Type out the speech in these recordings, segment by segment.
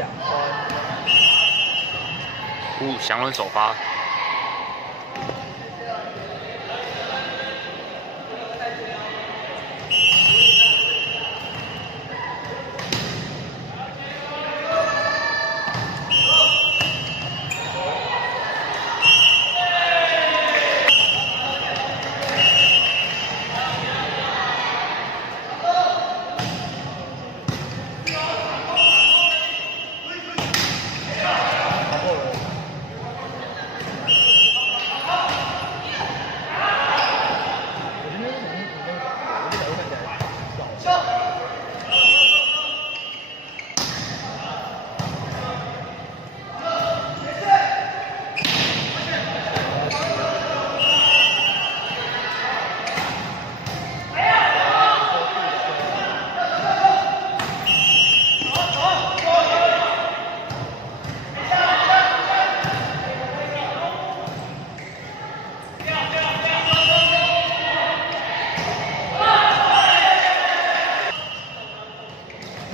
响关。祥伦首发。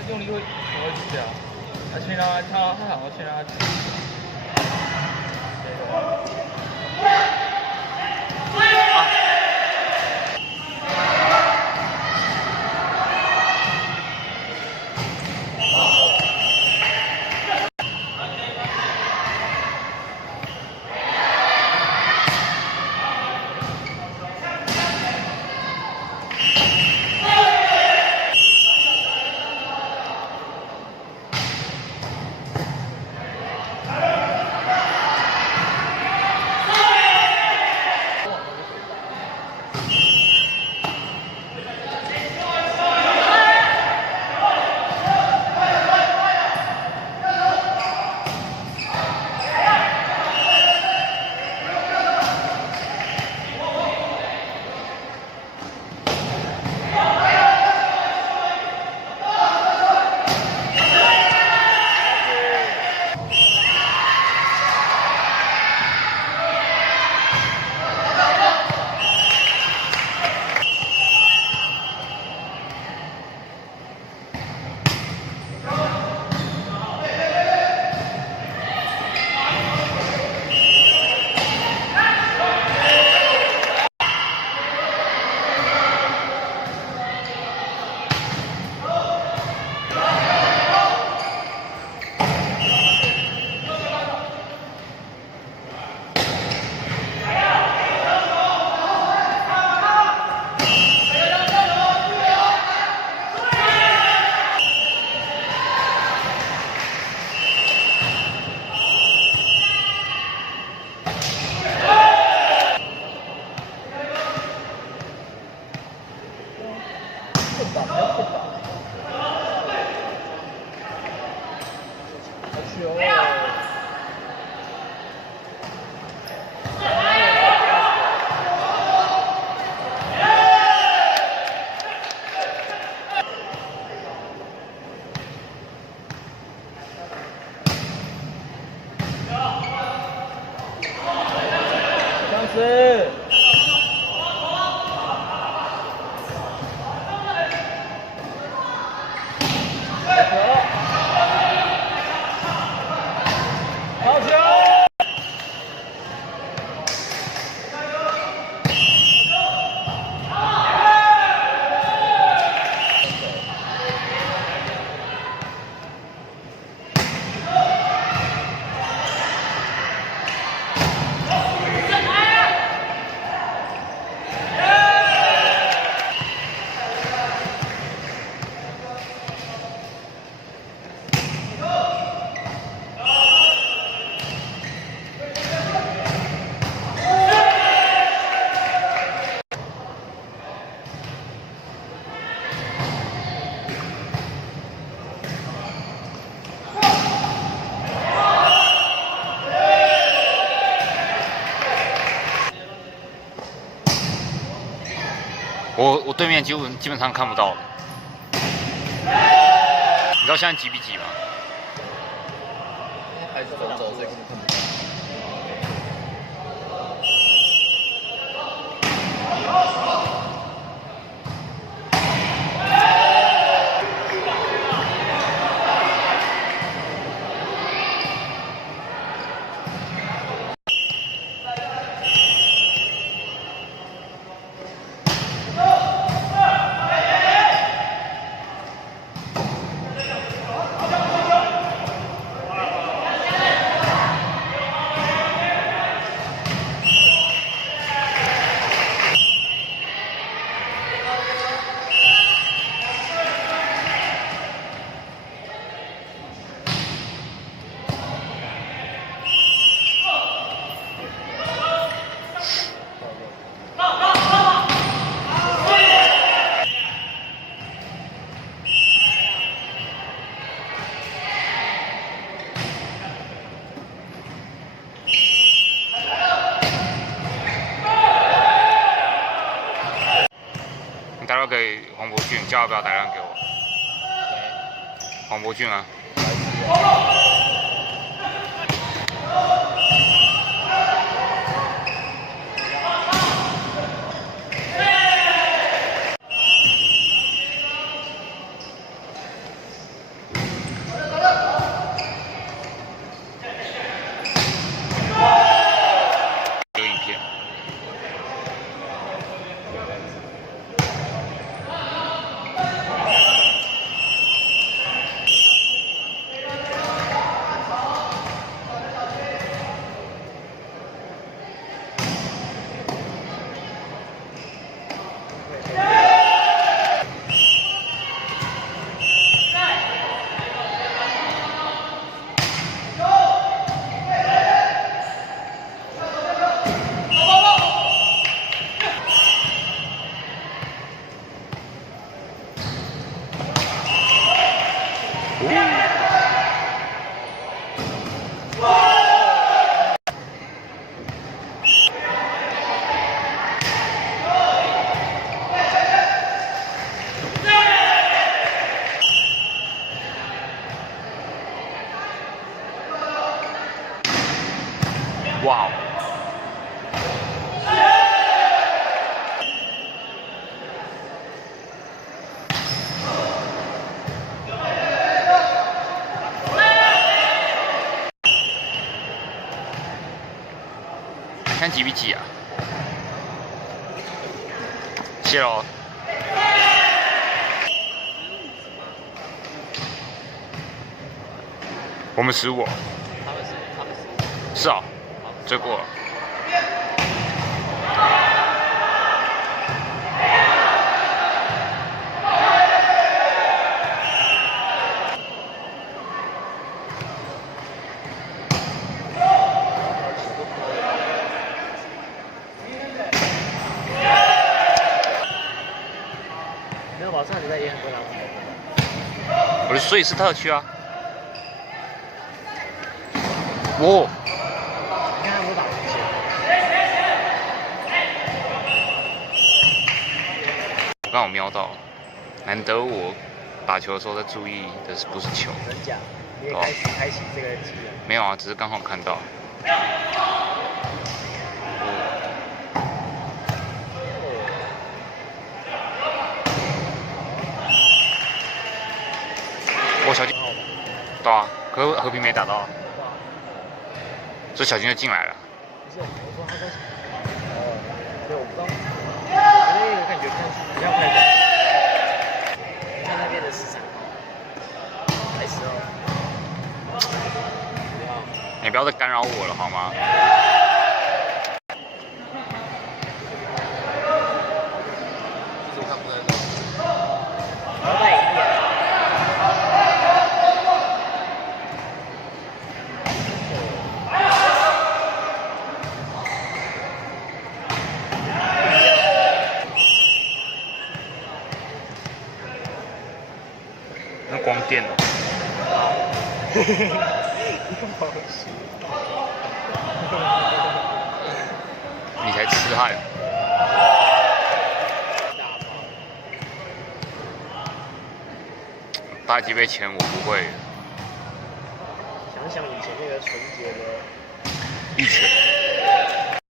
用力会去啊，他先让他好像先让他去。是。好球！我对面基本上看不到。你知道现在几比几吗？还是走，所以根本看不到。你叫他不要打电话给我。黄博俊啊。有影片。哇！看几比几啊？谢喽。我们15。他们是啊，追过了。没有吧？上礼拜也很多篮网。我的瑞士特区啊。哇！你看他们打出去。我刚好瞄到，难得我打球的时候在注意的是不是球？真假？你也开启这个技能？没有啊，只是刚好看到。我小金，对啊，可是和平没打到，所以小金就进来了。不是，我说他在。对，我不知道。我感觉比较快的。看那边的市场。开始哦。你不要再干扰我了好吗？我看不太到。我要带影片。那光电哦。你才痴汉。打几杯钱我不会。想想以前那个纯洁的一拳。